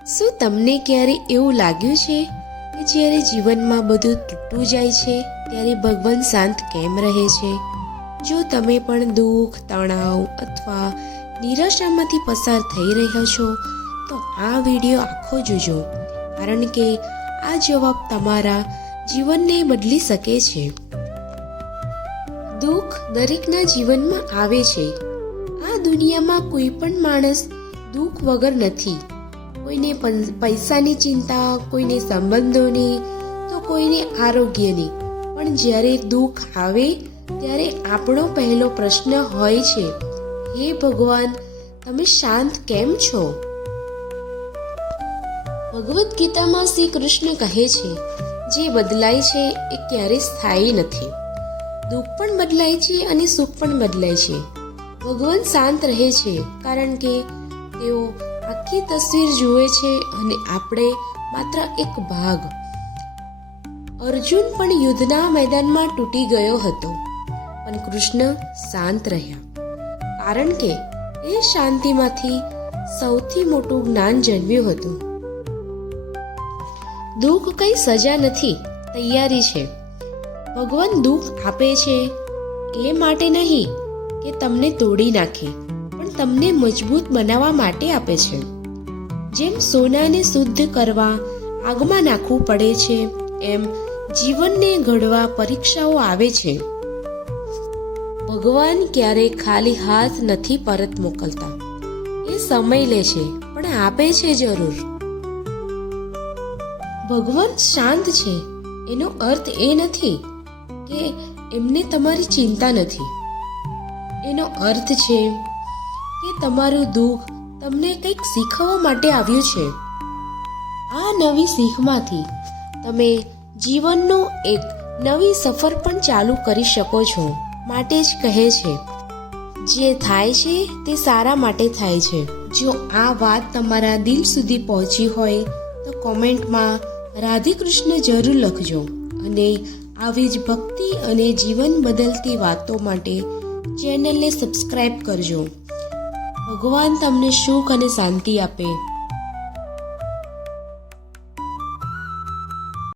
શું તમને ક્યારે એવું લાગ્યું છે કે જ્યારે જીવનમાં બધું તૂટતું જાય છે ત્યારે ભગવાન શાંત કેમ રહે છે? જો તમે પણ દુઃખ, તણાવ અથવા નિરાશામાંથી પસાર થઈ રહ્યા છો તો આ વિડીયો આખો જોજો, કારણ કે આ જવાબ તમારા જીવનને બદલી શકે છે. દુઃખ દરેકના જીવનમાં આવે છે. આ દુનિયામાં કોઈ પણ માણસ દુઃખ વગર નથી. કોઈને પૈસાની ચિંતા, કોઈને સંબંધોની, તો કોઈને આરોગ્યની. પણ જ્યારે દુઃખ આવે ત્યારે આપણો પહેલો પ્રશ્ન હોય છે, હે ભગવાન, તમે શાંત કેમ છો? ભગવદ્ ગીતામાં શ્રી કૃષ્ણ કહે છે, જે બદલાય છે એ ક્યારેય સ્થાયી નથી. દુઃખ પણ બદલાય છે અને સુખ પણ બદલાય છે. ભગવાન શાંત રહે છે કારણ કે તેઓ આખી તસવીર જુએ છે અને આપણે માત્ર એક ભાગ. અર્જુન પણ યુદ્ધના મેદાનમાં તૂટી ગયો હતો, પણ કૃષ્ણ શાંત રહ્યા, કારણ કે એ શાંતિમાંથી સૌથી મોટું જ્ઞાન જન્મ્યું હતું. દુઃખ કઈ સજા નથી, તૈયારી છે. ભગવાન દુઃખ આપે છે એ માટે નહીં કે તમને તોડી નાખે, પણ તમને મજબૂત બનાવવા માટે આપે છે. જેમ સોનાને શુદ્ધ કરવા આગમાં નાખવું પડે છે, એમ જીવનને ઘડવા પરીક્ષાઓ આવે છે. ભગવાન ક્યારેય ખાલી હાથ નથી પરત મોકલતા. એ સમય લે છે પણ આપે છે જરૂર. ભગવાન શાંત છે એનો અર્થ એ નથી કે એમને તમારી ચિંતા નથી. એનો અર્થ છે કે તમારું દુઃખ તમને કંઈક શીખવવા માટે આવ્યું છે. આ નવી શીખમાંથી તમે જીવનનો એક નવી સફર પણ ચાલુ કરી શકો છો. માટે જ કહે છે, જે થાય છે તે સારા માટે થાય છે. જો આ વાત તમારા દિલ સુધી પહોંચી હોય તો કોમેન્ટમાં રાધે કૃષ્ણ જરૂર લખજો, અને આવી જ ભક્તિ અને જીવન બદલતી વાતો માટે ચેનલને સબસ્ક્રાઇબ કરજો. ભગવાન તમને સુખ અને શાંતિ આપે.